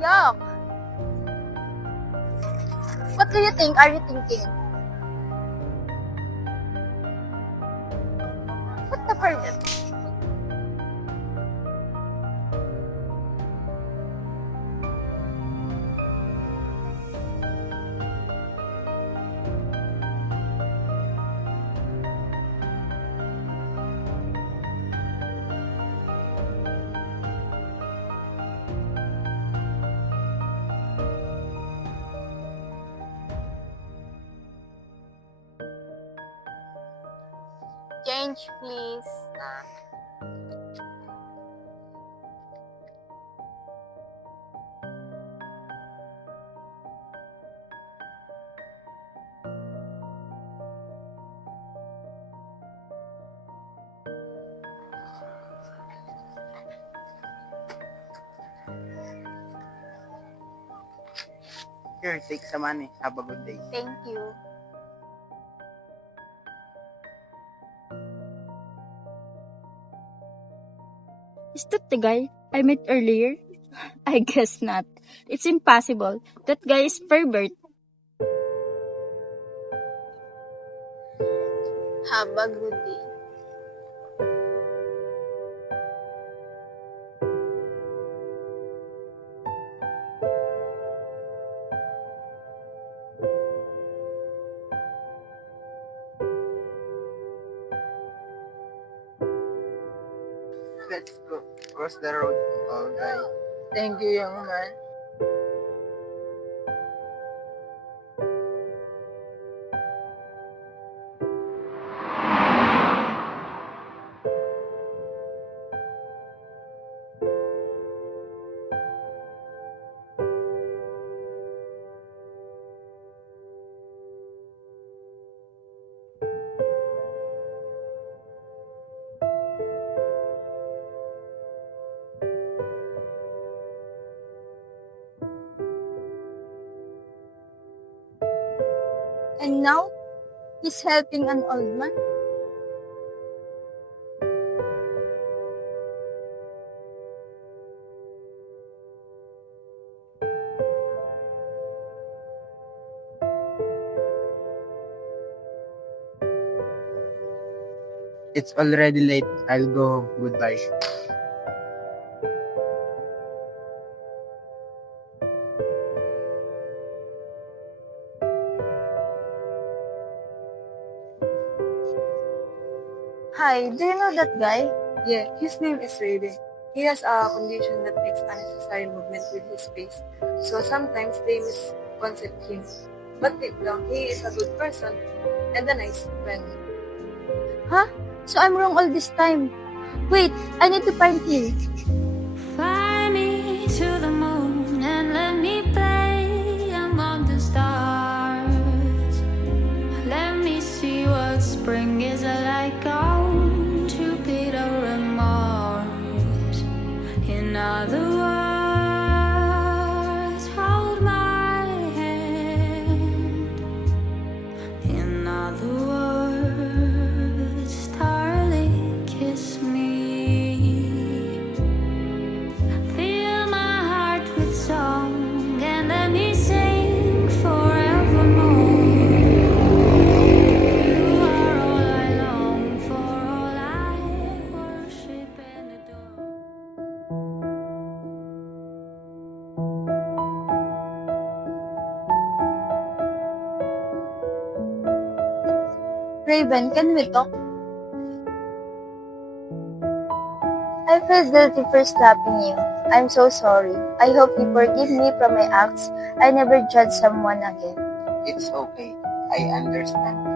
Yuck! What do you think? Are you thinking? What the pervert? Change, please. Here, take some money. Have a good day. Thank you. Is that the guy I met earlier? I guess not. It's impossible. That guy is pervert. Have a good day. Let's go. Cross the road, tall guy. Thank you, young man. And now, he's helping an old man. It's already late. I'll go home. Goodbye. Hi, do you know that guy? Yeah, his name is Raven. He has a condition that makes unnecessary movement with his face, so sometimes they misconcept him. But deep down, he is a good person and a nice friend. Huh? So I'm wrong all this time. Wait, I need to find him. Fly me to the moon and let me play among the stars. Let me see what spring is like on Jupiter and Mars. In other words, hold my hand. In other words, darling, kiss me. Fill my heart with song and let me sing forevermore. You are all I long for, all I worship and adore. Raven, can we talk? I feel guilty for slapping you. I'm so sorry. I hope you forgive me for my acts. I never judge someone again. It's okay. I understand.